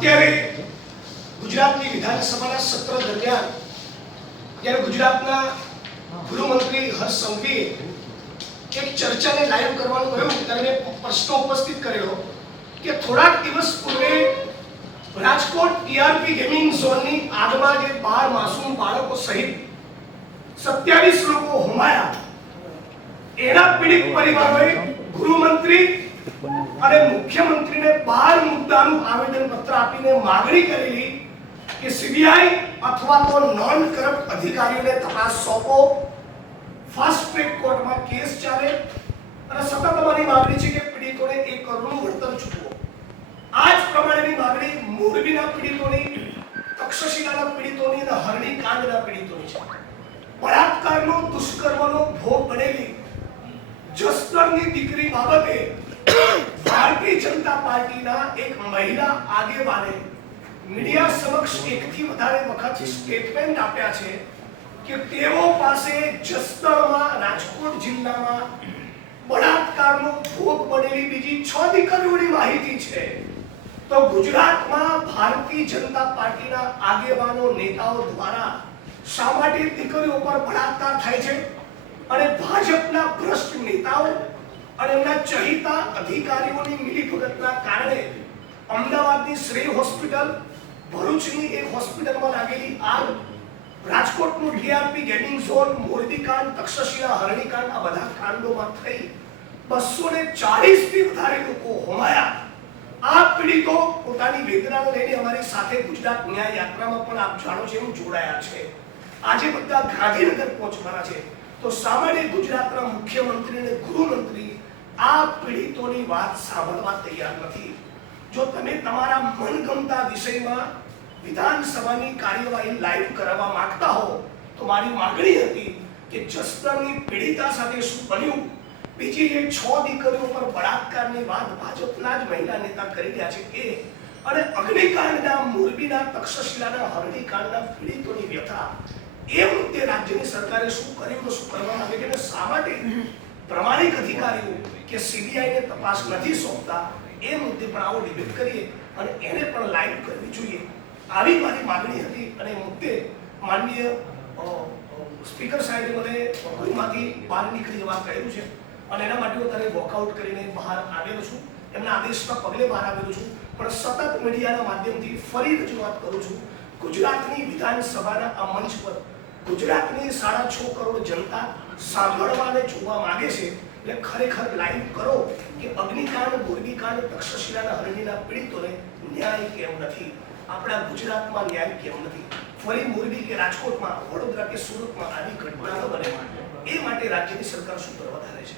અત્યારે ગુજરાતની વિધાનસભાના સત્ર દરમિયાન જ્યારે ગુજરાતના ગૃહમંત્રી હર્ષ સંઘવીએ એક ચર્ચાને લાઈવ કરવાનું કહ્યું ત્યારે પ્રશ્ન ઉપસ્થિત કર્યો કે થોડાક દિવસ પૂર્વે રાજકોટ ટીઆરપી ગેમિંગ ઝોનની આગમાં જે બાર માસૂમ બાળકો સહિત સત્યાવીસ લોકો હુમાયા એના પીડિત પરિવારોએ ગૃહમંત્રી અને મુખ્યમંત્રીને બાર મુદ્દાનું આવેદન પત્ર આપીને માગણી કરેલી કે સીબીઆઈ અથવા તો નોન કરપ્ટ અધિકારીઓને તપાસ સોંપો ફાસ્ટ ટ્રેક કોર્ટમાં કેસ ચાલે અને સતત અમારી માગણી છે કે પીડિતોને એક કરોડનું વળતર ચૂકવો આ જ પ્રમાણેની માંગણી મોરબીના પીડિતોની તક્ષશિલાના પીડિતોની અને હરણી કાંડના પીડિતોની છે બળાત્કારનો દુષ્કર્મનો ભોગ બનેલી જસદણની દીકરી બાબતે જનતા પાર્ટીના એક મહિલા આગેવાને મીડિયા સમક્ષ એકથી વધારે વખત સ્ટેટમેન્ટ આપ્યા છે કે તેઓ પાસે જસદણમાં રાજકોટ જિલ્લામાં બળાત્કારનો ભોગ બનેલી બીજી છ દીકરીઓની માહિતી છે તો ગુજરાતમાં ભારતીય જનતા પાર્ટીના આગેવાનો નેતાઓ દ્વારા શા માટે દીકરીઓ પર બળાત્કાર થાય છે અને ભાજપના ભ્રષ્ટ નેતાઓ અને એમના ચહિતા અધિકારીઓની મિલીભગતના કારણે અમદાવાદની શ્રી હોસ્પિટલ ભરૂચની એક હોસ્પિટલમાં લાગેલી આગ રાજકોટનું ડીઆરપી ગેમિંગ ઝોન મોરબીકાંડ તક્ષશિલા હરણીકાંડ આ બધા કાંડોમાં થઈ બસો ને ચાલીસથી વધારે લોકો હોમાયા આ પીડિતો પોતાની વેદનાને લઈને અમારી સાથે ગુજરાત ન્યાય યાત્રામાં પણ આપ જાણો છો એમ જોડાયા છે આજે બધા ગાંધીનગર પહોંચવાના છે તો સામાન્ય ગુજરાતના મુખ્યમંત્રી અને ગૃહમંત્રી આ પીડિતોની વાત સાંભળવા તૈયાર નથી જો તમે તમારા મનગમતા વિષયમાં વિધાનસભાની કાર્યવાહી લાઈવ કરાવવા માંગતા હો તો મારી માગણી હતી કે જસદણની પીડિતા સાથે શું બન્યું બીજી જે છ દીકરીઓ પર બળાત્કારની વાત ભાજપના જ મહિલા નેતા કરી રહ્યા છે એ અને અગ્નિકાંડના મોરબીના તક્ષશિલાના હરણીકાંડના પીડિતોની વ્યથા એ મુદ્દે રાજ્યની સરકારે શું કર્યું શું કરવામાં આવે છે અને શા માટે પ્રમાણિક અધિકારીઓ કે સીબીઆઈને તપાસ નથી સોંપતા એ મુદ્દે પણ આવો ડિબેટ કરીએ અને એને પણ લાઈવ કરવી જોઈએ આવી મારી માગણી હતી અને મુદ્દે માનનીય સ્પીકર સાહેબે મને ગૃહમાંથી બહાર નીકળી જવા કહ્યું છે અને એના માટે હું અત્યારે વોકઆઉટ કરીને બહાર આવેલો છું એમના આદેશના પગલે બહાર આવેલો છું પણ સતત મીડિયાના માધ્યમથી ફરી રજૂઆત કરું છું ગુજરાતની વિધાનસભાના આ મંચ પર ગુજરાતની સાડા છ કરોડ જનતા સાંભળવાને જોવા માંગે છે એટલે ખરેખર લાઈવ કરો કે અગ્નિકાંડ મોરબીકાંડ તક્ષશિલાના હરણીના પીડિતોને ન્યાય કેમ નથી આપણા ગુજરાતમાં ન્યાય કેમ નથી ફરી મોરબી કે રાજકોટમાં વડોદરા કે સુરતમાં આવી ઘટનાઓ બને એ માટે રાજ્યની સરકાર શું કરવા ધારે છે